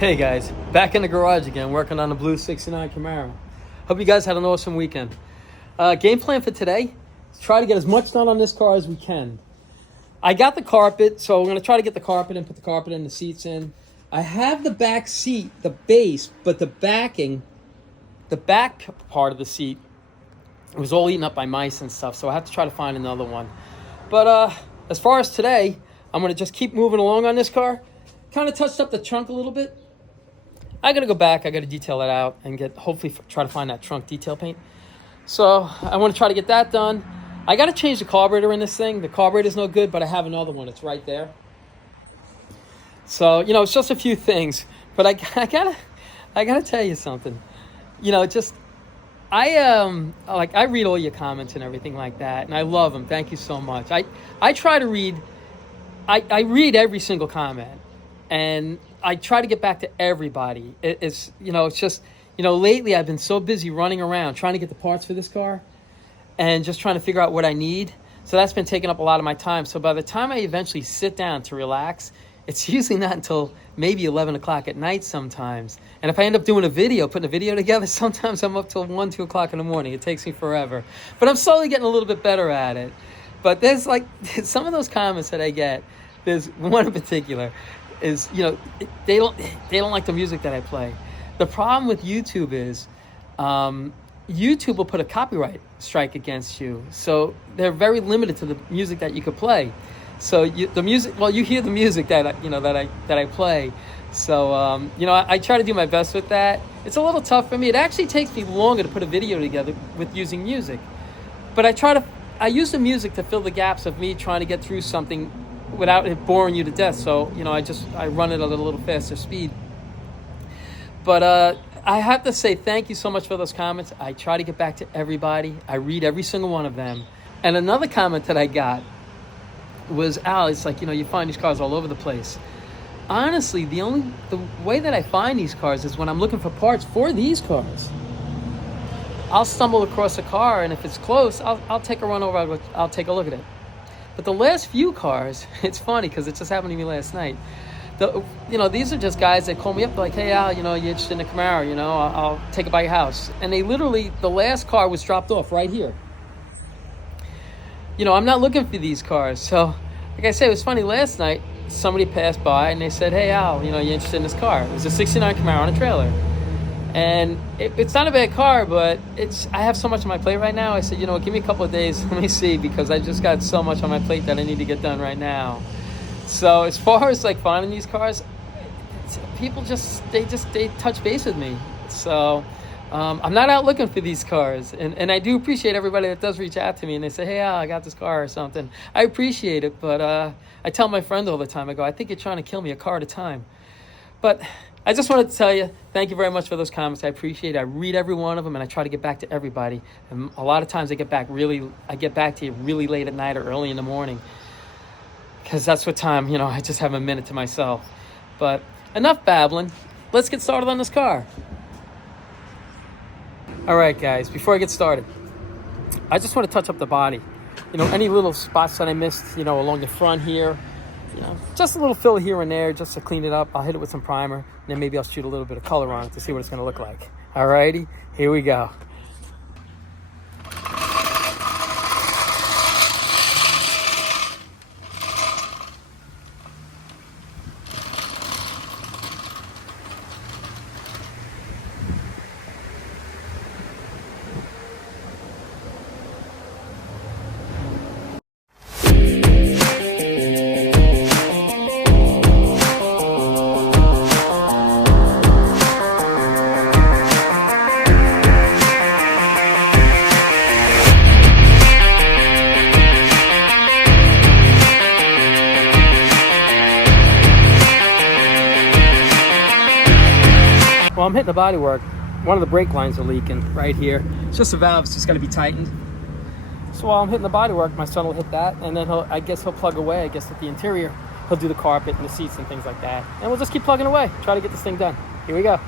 Hey guys, back in the garage again, working on the blue 69 Camaro. Hope you guys had an awesome weekend. Game plan for today is try to get as much done on this car as we can. I got the carpet, so I'm going to try to get the carpet and put the carpet in, the seats in. I have the back seat, the base, but the back part of the seat, it was all eaten up by mice and stuff, so I have to try to find another one. But as far as today, I'm going to just keep moving along on this car. Kind of touched up the trunk a little bit. I got to go back. I got to detail that out and hopefully try to find that trunk detail paint. So I want to try to get that done. I got to change the carburetor in this thing. The carburetor's no good, but I have another one. It's right there. So, it's just a few things, but I gotta tell you something. I read all your comments and everything like that, and I love them. Thank you so much. I try to read. I read every single comment, and I try to get back to everybody. It's just lately I've been so busy running around trying to get the parts for this car, and just trying to figure out what I need. So that's been taking up a lot of my time. So by the time I eventually sit down to relax, it's usually not until maybe 11 o'clock at night sometimes. And if I end up doing putting a video together, sometimes I'm up till 1, 2 o'clock in the morning. It takes me forever. But I'm slowly getting a little bit better at it. But there's some of those comments that I get. There's one in particular is, they don't like the music that I play. The problem with YouTube is YouTube will put a copyright strike against you. So they're very limited to the music that you could play. So you hear the music that I play. So I try to do my best with that. It's a little tough for me. It actually takes me longer to put a video together with using music. But I use the music to fill the gaps of me trying to get through something without it boring you to death. So I run it at a little faster speed. But I have to say thank you so much for those comments. I try to get back to everybody. I read every single one of them. And another comment that I got was, Al, it's like, you find these cars all over the place. Honestly, the way that I find these cars is when I'm looking for parts for these cars. I'll stumble across a car, and if it's close, I'll take a run over, I'll take a look at it. But the last few cars, it's funny because it just happened to me last night. These are just guys that call me up like, hey, Al, you're interested in a Camaro, I'll take it by your house. And they literally, the last car was dropped off right here. I'm not looking for these cars. So, like I said, it was funny. Last night, somebody passed by and they said, hey, Al, you're interested in this car. It was a 69 Camaro on a trailer. And it's not a bad car, but I have so much on my plate right now. I said, give me a couple of days. Let me see, because I just got so much on my plate that I need to get done right now. So as far as finding these cars, people they touch base with me. So I'm not out looking for these cars, and I do appreciate everybody that does reach out to me and they say, hey, Al, I got this car or something. I appreciate it, but I tell my friend all the time, I go, I think you're trying to kill me a car at a time. But I just wanted to tell you, thank you very much for those comments. I appreciate it. I read every one of them, and I try to get back to everybody. And a lot of times I get back to you really late at night or early in the morning, because that's what time, I just have a minute to myself. But enough babbling. Let's get started on this car. All right, guys, before I get started, I just want to touch up the body. Any little spots that I missed, along the front here, just a little fill here and there just to clean it up. I'll hit it with some primer, and then maybe I'll shoot a little bit of color on it to see what it's going to look like. All righty, here we go. Well, I'm hitting the body work. One of the brake lines are leaking right here. It's just a valve, it's just got to be tightened. So while I'm hitting the body work, my son will hit that, and then I guess he'll plug away, at the interior. He'll do the carpet and the seats and things like that. And we'll just keep plugging away, try to get this thing done. Here we go.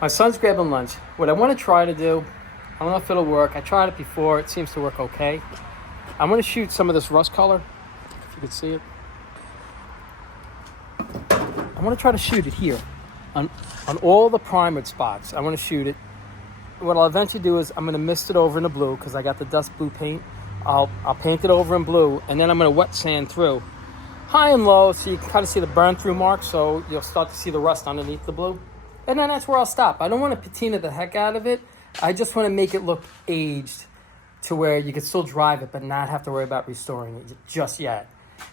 My son's grabbing lunch. What I want to try to do, I don't know if it'll work. I tried it before. It seems to work okay. I'm going to shoot some of this rust color, if you can see it. I want to try to shoot it here on all the primered spots. I want to shoot it. What I'll eventually do is I'm going to mist it over in the blue because I got the dust blue paint. I'll paint it over in blue, and then I'm going to wet sand through high and low so you can kind of see the burn through marks, so you'll start to see the rust underneath the blue. And then that's where I'll stop. I don't want to patina the heck out of it. I just want to make it look aged to where you can still drive it but not have to worry about restoring it just yet.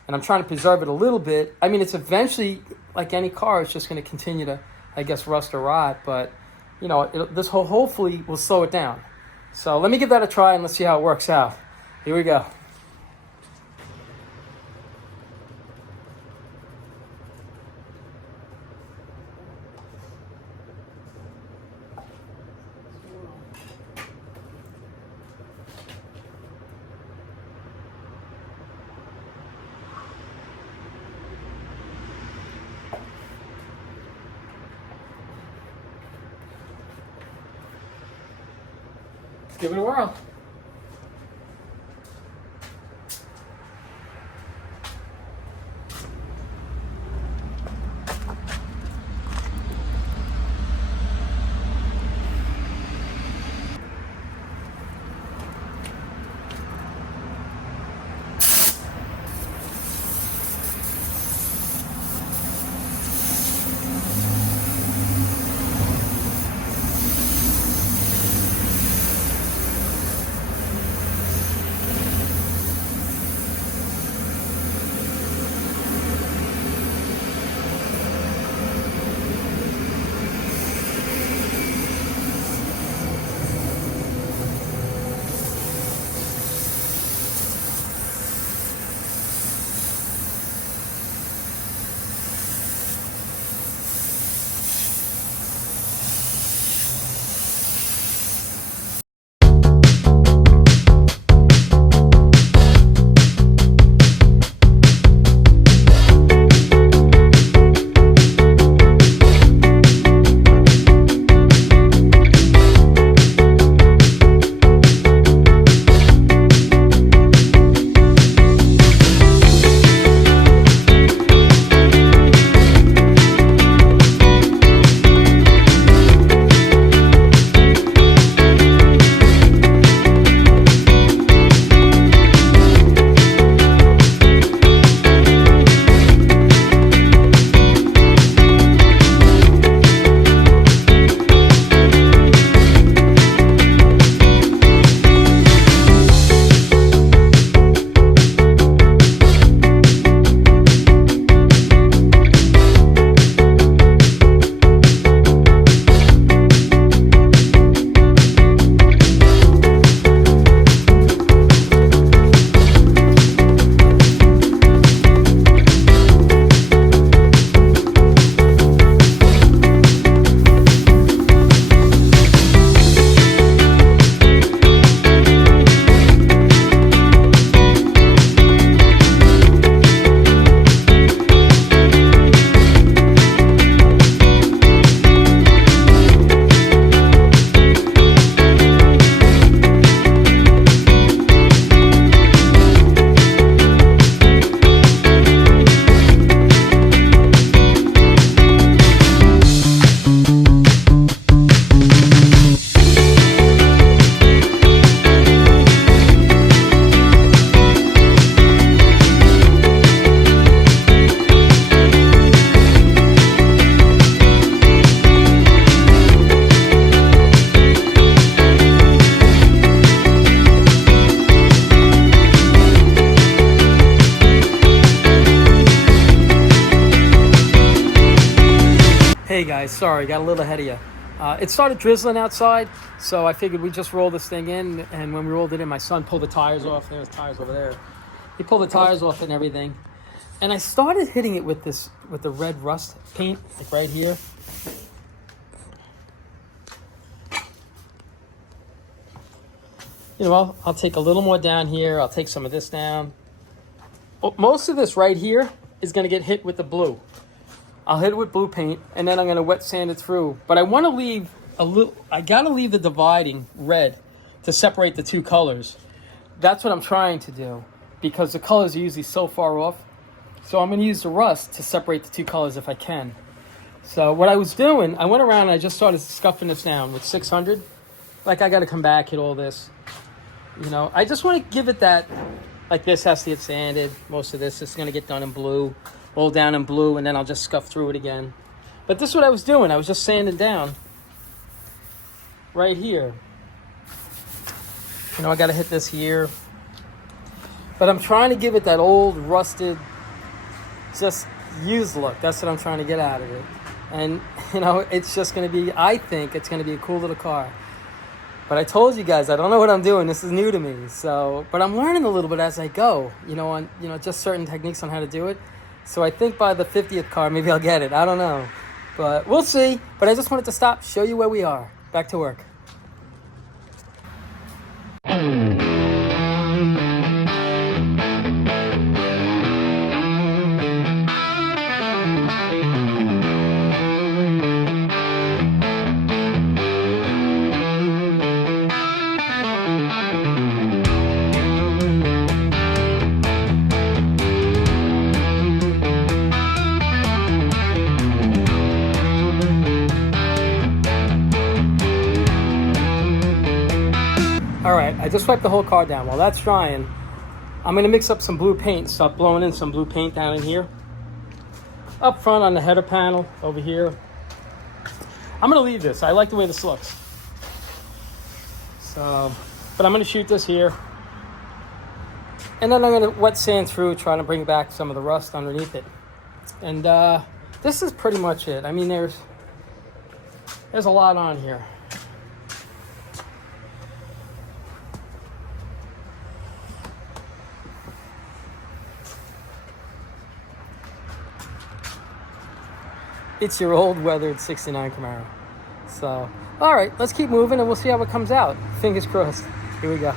And I'm trying to preserve it a little bit. I mean, it's eventually, like any car, it's just going to continue to, I guess, rust or rot. But, you know, this hopefully will slow it down. So let me give that a try and let's see how it works out. Here we go. Let's give it a whirl. Hey guys, sorry, got a little ahead of you. It started drizzling outside, so I figured we'd just roll this thing in. And when we rolled it in, my son pulled the tires off. There's tires over there. He pulled the tires off and everything. And I started hitting it with the red rust paint, like right here. You know, I'll take a little more down here. I'll take some of this down. Most of this right here is going to get hit with the blue. I'll hit it with blue paint, and then I'm going to wet sand it through. But I want to leave a little, I got to leave the dividing red to separate the two colors. That's what I'm trying to do, because the colors are usually so far off. So I'm going to use the rust to separate the two colors if I can. So what I was doing, I went around and I just started scuffing this down with 600. Like, I got to come back, hit all this. You know, I just want to give it that, like, this has to get sanded. Most of this is going to get done in blue, roll down in blue, and then I'll just scuff through it again. But this is what I was doing. I was just sanding down right here. You know, I got to hit this here. But I'm trying to give it that old, rusted, just used look. That's what I'm trying to get out of it. And, you know, it's just going to be, I think it's going to be a cool little car. But I told you guys, I don't know what I'm doing. This is new to me. So, but I'm learning a little bit as I go, you know, on, you know, just certain techniques on how to do it. So I think by the 50th car, maybe I'll get it. I don't know. But we'll see. But I just wanted to stop, show you where we are. Back to work. All right, I just wiped the whole car down. While that's drying, I'm gonna mix up some blue paint, start blowing in some blue paint down in here. Up front on the header panel, over here. I'm gonna leave this. I like the way this looks. So, but I'm gonna shoot this here. And then I'm gonna wet sand through, trying to bring back some of the rust underneath it. And this is pretty much it. I mean, there's a lot on here. It's your old weathered 69 Camaro. So, all right, let's keep moving and we'll see how it comes out. Fingers crossed. Here we go.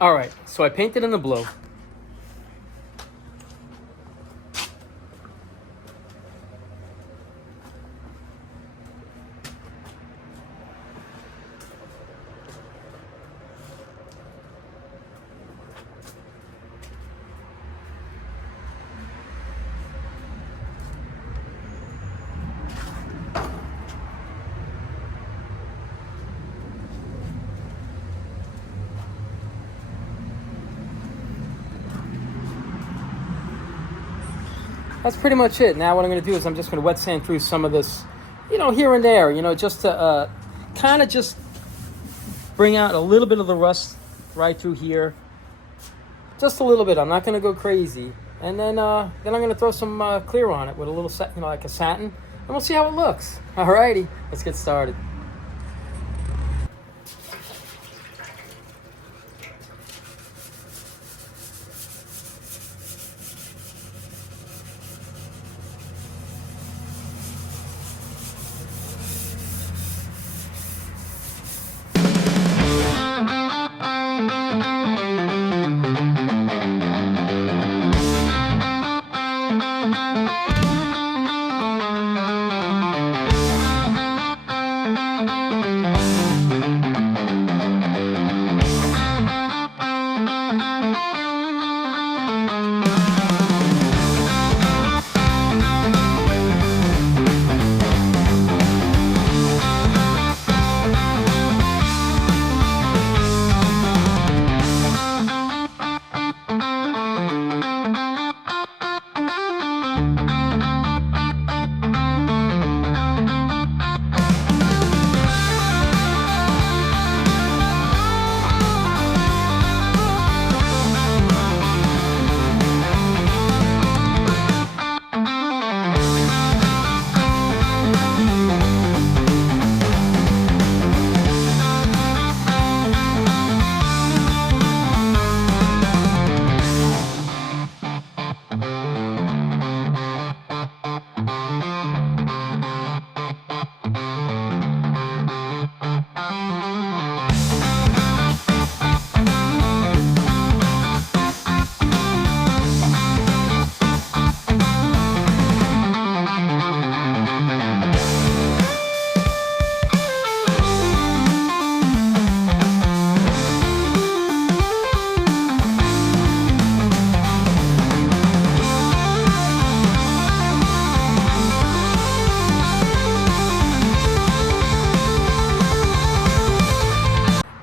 All right, so I painted in the blue. That's pretty much it. Now what I'm going to do is I'm just going to wet sand through some of this, you know, here and there, you know, just to kind of just bring out a little bit of the rust right through here. Just a little bit. I'm not going to go crazy. and then I'm gonna throw some clear on it with a little like a satin, and we'll see how it looks. Alrighty, let's get started.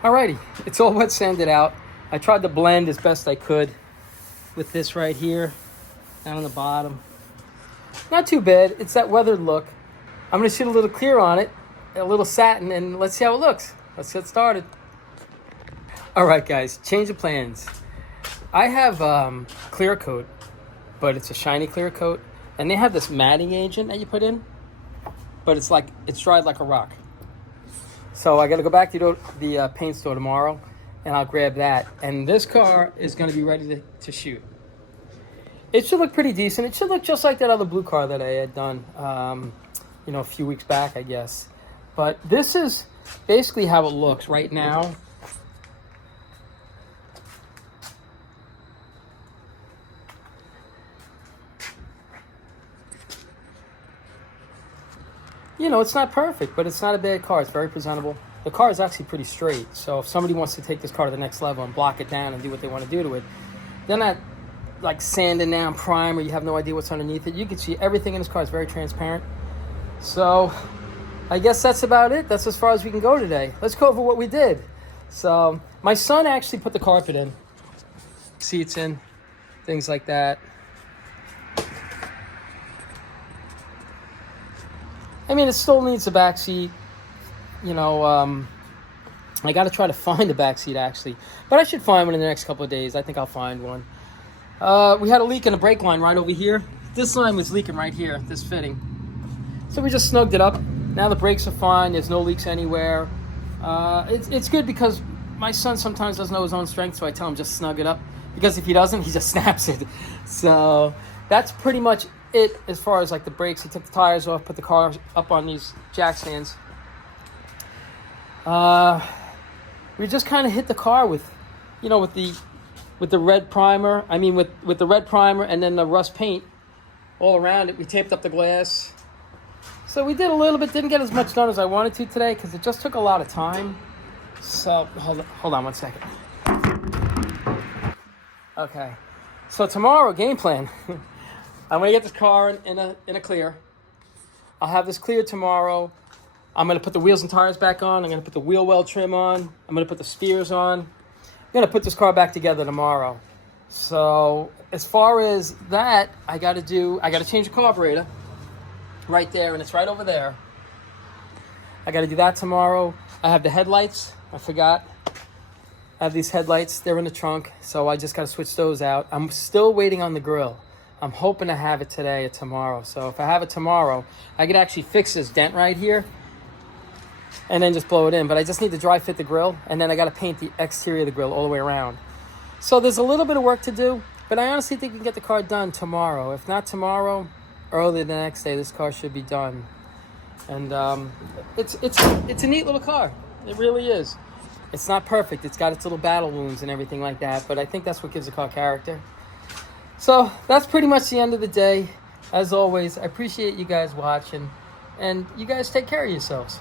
Alrighty, it's all wet sanded out. I tried to blend as best I could with this right here, down on the bottom. Not too bad, it's that weathered look. I'm gonna shoot a little clear on it, a little satin, and let's see how it looks. Let's get started. Alright guys, change of plans. I have clear coat, but it's a shiny clear coat, and they have this matting agent that you put in, but it's dried like a rock. So I got to go back to the paint store tomorrow, and I'll grab that. And this car is going to be ready to shoot. It should look pretty decent. It should look just like that other blue car that I had done, a few weeks back, I guess. But this is basically how it looks right now. It's not perfect, but it's not a bad car. It's very presentable. The car is actually pretty straight. So if somebody wants to take this car to the next level and block it down and do what they want to do to it, they're not like sanding down primer. You have no idea what's underneath it. You can see everything in this car is very transparent. So I guess that's about it. That's as far as we can go today. Let's go over what we did. So my son actually put the carpet in, seats in, things like that. I mean, it still needs a back seat. I got to try to find a back seat, actually. But I should find one in the next couple of days. I think I'll find one. We had a leak in the brake line right over here. This line was leaking right here, this fitting. So we just snugged it up. Now the brakes are fine. There's no leaks anywhere. It's good because my son sometimes doesn't know his own strength, so I tell him just snug it up. Because if he doesn't, he just snaps it. So that's pretty much it as far as like the brakes. He took the tires off, put the car up on these jack stands. We just kind of hit the car with the red primer. I mean, with the red primer and then the rust paint all around it. We taped up the glass. So we did a little bit. Didn't get as much done as I wanted to today because it just took a lot of time. So hold on 1 second. Okay. So tomorrow, game plan. I'm gonna get this car in a clear. I'll have this clear tomorrow. I'm gonna put the wheels and tires back on. I'm gonna put the wheel well trim on. I'm gonna put the spears on. I'm gonna put this car back together tomorrow. So as far as that, I gotta change the carburetor right there, and it's right over there. I gotta do that tomorrow. I have the headlights. I forgot. have these headlights. They're in the trunk, so I just got to switch those out. I'm still waiting on the grill. I'm hoping to have it today or tomorrow. So if I have it tomorrow, I could actually fix this dent right here and then just blow it in. But I just need to dry fit the grill, and then I got to paint the exterior of the grill all the way around. So there's a little bit of work to do, but I honestly think we can get the car done tomorrow. If not tomorrow, early the next day, this car should be done. And it's a neat little car. It really is. It's not perfect. It's got its little battle wounds and everything like that, but I think that's what gives the car character. So that's pretty much the end of the day. As always, I appreciate you guys watching, and you guys take care of yourselves.